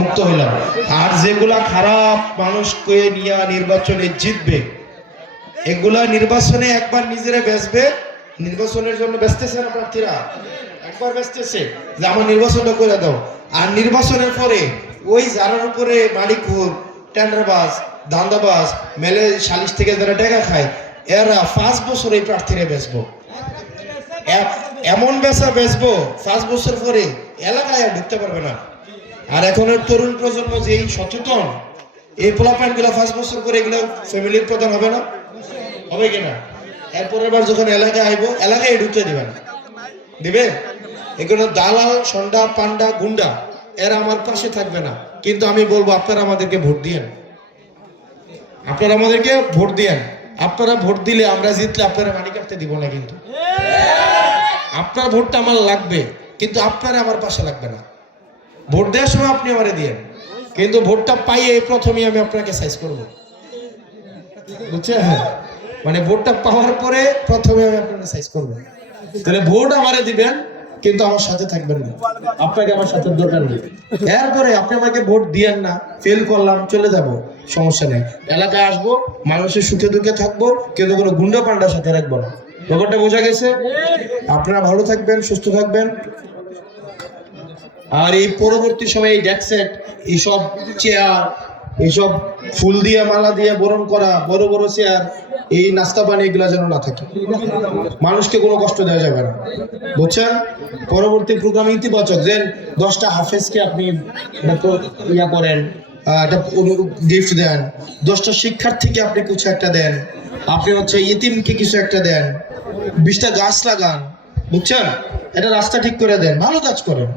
মুক্ত হইলাম। আর যেগুলা খারাপ মানুষকে নিয়ে নির্বাচনে জিতবে, এগুলা নির্বাচনে একবার নিজেরা বেচবে, নির্বাচনের জন্য বেচতেছে না প্রার্থীরা, একবার বেচতেছে যে আমার নির্বাচনটা করে দাও। আর নির্বাচনের পরে ওই যারার উপরে মালিকহুর, টেন্ডারবাজ, ধান্দাবাজ, মেলে সালিশ থেকে যারা টাকা খায়, এরা 5 বছর এই প্রার্থীরা বেচবো। এমন বেচবো 5 বছর পরে এলাকায় আর ঢুকতে পারবে না। আর এখনের তরুণ প্রজন্ম যে এই সচেতন, এই পোলাপাইন গুলা 5 বছর পরে এগুলো ফ্যামিলির প্রধান হবে না, হবে কিনা? এরপরের বার যখন এলাকায় আইবো, এলাকায় ঢুকতে দিবে না, দিবে? এগুলো দালাল, সন্ডা, পান্ডা, গুন্ডা, এরা আমার পাশে থাকবে না। কিন্তু আমি বলবো আপনারা আমাদেরকে ভোট দিয়েন, আপনারা আমাদেরকে ভোট দিয়েন। আপনারা ভোট দিলে, আমরা জিতলে আপনারা মাটি কাটতে দিব না, কিন্তু আপনার ভোটটা আমার লাগবে, কিন্তু আপনারা আমার পাশে লাগবে না। ভোট দেওয়ার সময় আপনি আমারে দিয়েন, কিন্তু ভোটটা পাইয়ে প্রথমেই আমি আপনাকে সাইজ করবো, বুঝছেন? মানে ভোটটা পাওয়ার পরে প্রথমে আমি আপনাকে সাইজ করবো। তাহলে ভোট আমারে দিবেন, কিন্তু আমার সাথে থাকবেন না, আপনাকে আমার সাথে দরকার নেই। এরপরে আপনি আমাকে ভোট দিয়েন না, ফেল করলাম, চলে যাব, সমস্যা নেই। এলাকায় আসবো, মানুষের সুখে দুঃখে থাকবো, কিন্তু কোনো গুন্ডা পান্ডার সাথে রাখবো না। ব্যাপারটা বোঝা গেছে? আপনারা ভালো থাকবেন, সুস্থ থাকবেন। আর এই পরবর্তী সময়ে এই ডেস্ক সেট, এইসব চেয়ার, এইসব ফুল দিয়ে মালা দিয়ে বরণ করা বড় বড় চেয়ার, এই নাস্তা পানি, এগুলা যেন না থাকে। মানুষকে কোনো কষ্ট দেওয়া যাবে না, বুঝছেন? পরবর্তী প্রোগ্রাম ইতিবাচক, যে 10টা হাফেজকে আপনি ইয়া করেন, একটা গিফট দেন, 10টা শিক্ষার্থীকে আপনি কিছু একটা দেন, আপনি হচ্ছে ইতিমকে কিছু একটা দেন, 20টা গাছ লাগান, বুঝছেন? এটা রাস্তা ঠিক করে দেন, ভালো কাজ করেন।